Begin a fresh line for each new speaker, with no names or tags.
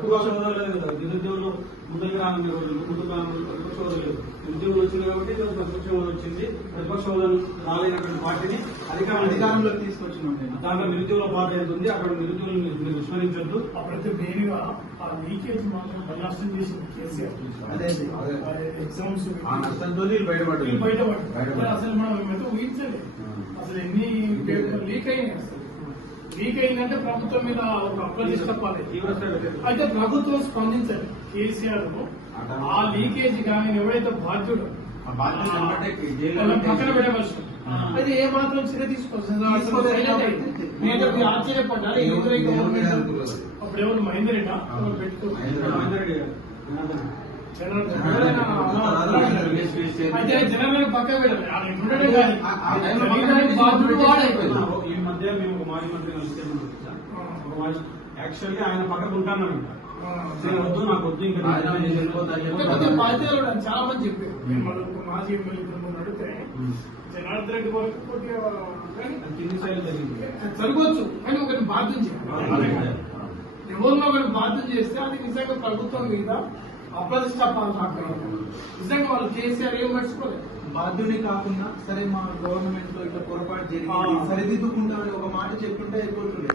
లేదు కదా. నిరుద్యోగులు ముందుకు రాని ముందుకు ప్రతిపక్ష హోదా లేదు. నిరుద్యోగులు వచ్చింది కాబట్టి ప్రతిపక్ష హోదా వచ్చింది. ప్రతిపక్ష హోదా రాలేనటువంటి పార్టీని అధికారం
అధికారంలోకి తీసుకొచ్చినాం నేను
దాంట్లో నిరుద్యోగుల పార్టీ ఎంత ఉంది. అక్కడ నిరుద్యోగులు మీరు మీరు విస్మరించొద్దు.
అప్పుడైతే మెయిన్గా ఆ లీకేజ్ మాత్రం బలాస్తం కేసీఆర్.
అదే అదే.
ఎగ్జామ్స్
బయటపడ్డారు.
బయటపడ్డారు. అసలు మనం ఊహించలేదు. అసలు ఎన్ని అయిందంటే ప్రభుత్వం మీద ఒక అప్రతిష్ట పాలే
తీవ్ర స్థాయిలో లేదు.
అయితే ప్రభుత్వం స్పందించాలి కేసీఆర్ ఆ లీకేజ్ కానీ ఎవరైతే బాధ్యుడు పక్కన పెట్టవలసి అయితే ఏ మాత్రం చర్య ఎదురు గవర్నమెంట్ అప్పుడు ఎవరు మహేందర్ రెడ్డా ఎవరు పెట్టుకో
మహేందర్ రెడ్డి గారు. జనార్దన్.
జనార్దన్. ఎవరైనా అయితే జనాలను పక్క పెట్టాలి ఆయన ఉండడే కానీ
ఆ- ఆ టైంలో పక్కన
జనానికి
పెట్టి
బాధ్యుడు వాడైపోయింది
ఆ, ఈ మధ్య మేము ఒక మాజీ మంత్రి కలిస్తే ఏమన్నా తెలుసా? మాజీ యాక్చువల్లీ ఆయన పక్కకు ఉంటానంట నేను వద్దు నాకు వద్దు ఇంకా
చాలా మంది చెప్పారు. మన ఒక మాజీ ఎమ్మెల్యే కొంతమంది అడిగితే జనార్దన్ రెడ్డి వరకు కొద్దిగా కానీ జరగవచ్చు ఒకరిని బాధ్యం చేయాలి. ఎవరినో ఒకరిని బాధ్యం చేస్తే అది నిజంగా ప్రభుత్వం మీద అప్రతిష్ట పాలు నిజంగా వాళ్ళు కేసీఆర్ ఏం మర్చిపోలేదు.
బాధ్యుని కాకుండా సరే మా గవర్నమెంట్లో ఇట్లా పొరపాటు జరిగింది. సరిదిద్దుకుంటామని ఒక మాట చెప్పుంటే అయిపోతుండే.